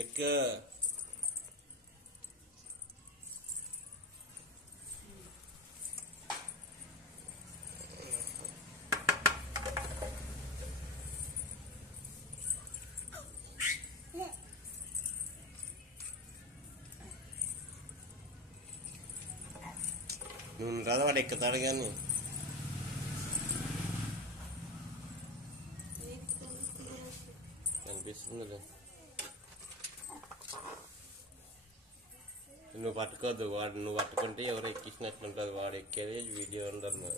ఎక్క నువ్వు రాదా వాడు ఎక్కుతాడు కానీ అనిపిస్తుంది. నువ్వు పట్టుకోవద్దు, వాడు నువ్వు పట్టుకుంటే ఎవరు ఎక్కించినట్లుంటుంది. వాడు ఎక్కేది వీడియో ఉండదు.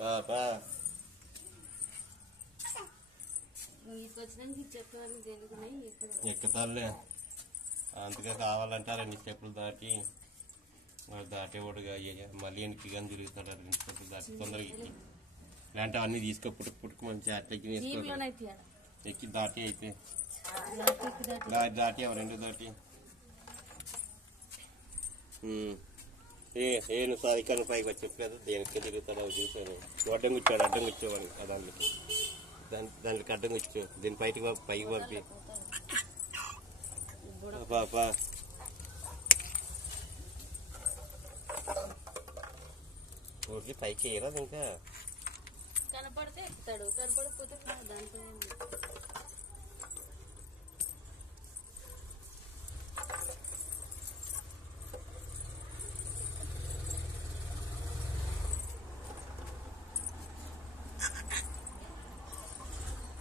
పాపా ఎక్కుతారులే, అందుకే కావాలంటే 2 స్టెప్పులు దాటి దాటేవాడుగా మళ్ళీ వెనక్కి కానీ తిరుగుతాడు. 2 స్టెప్పులు దాటి తొందరగా ఎక్కి ఇలాంటివి అన్నీ తీసుకో పుట్టుకు మంచిగా అట్లెక్కి వేసుకో. ఎక్కి దాటి అయితే దాటి 2 దాటి నువ్వు సాధికాన్ని పైకి వచ్చి చెప్పలేదు. దేనికి తిరుగుతాడు అవి చూసాను. అడ్డం కూర్చోవాడు దానికి అడ్డం కూర్చో. దీని పైకి పంపి పాపా ఓకే పైకి వేయరాదు ఇంకా. కనపడితే ఎక్కుతాడు, కనపడకపోతే దాంట్లో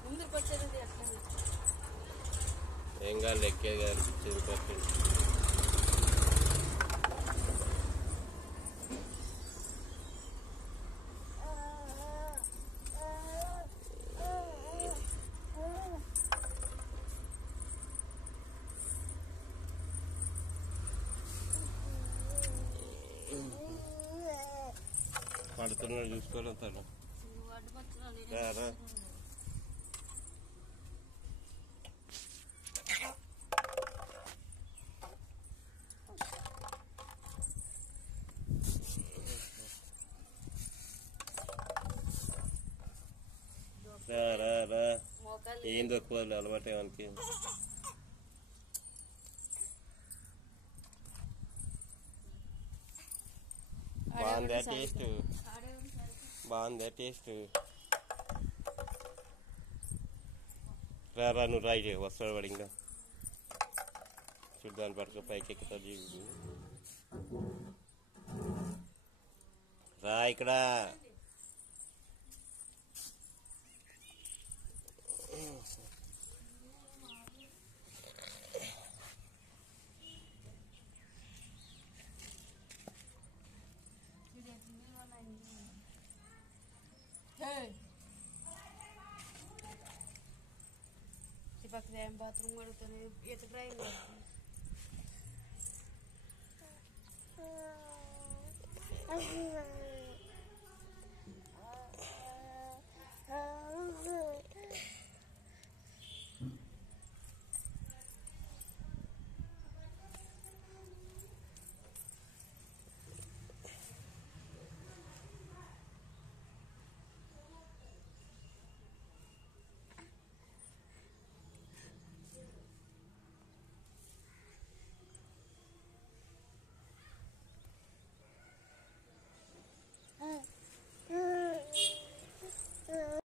ముందుకు వచ్చేది అట్లా ఏం కాదు ఎక్కేది అనిపించేది పట్టింది. పడుతున్నాడు చూసుకోవడం తను ఏం దొక్కువాలి అలవాటే మనకి. బాగుందా టేస్ట్? బాగుందా టేస్ట్? రా నువ్వు రాయి వస్తాడు వాడు ఇంకా. చూడ్డానికి పడుకో పైకి ఎక్కుతాడు. రా ఇక్కడ పక్కన బాత్రూమ్ కడుగుతాను ఎత డ్రైవింగ్ Aziza.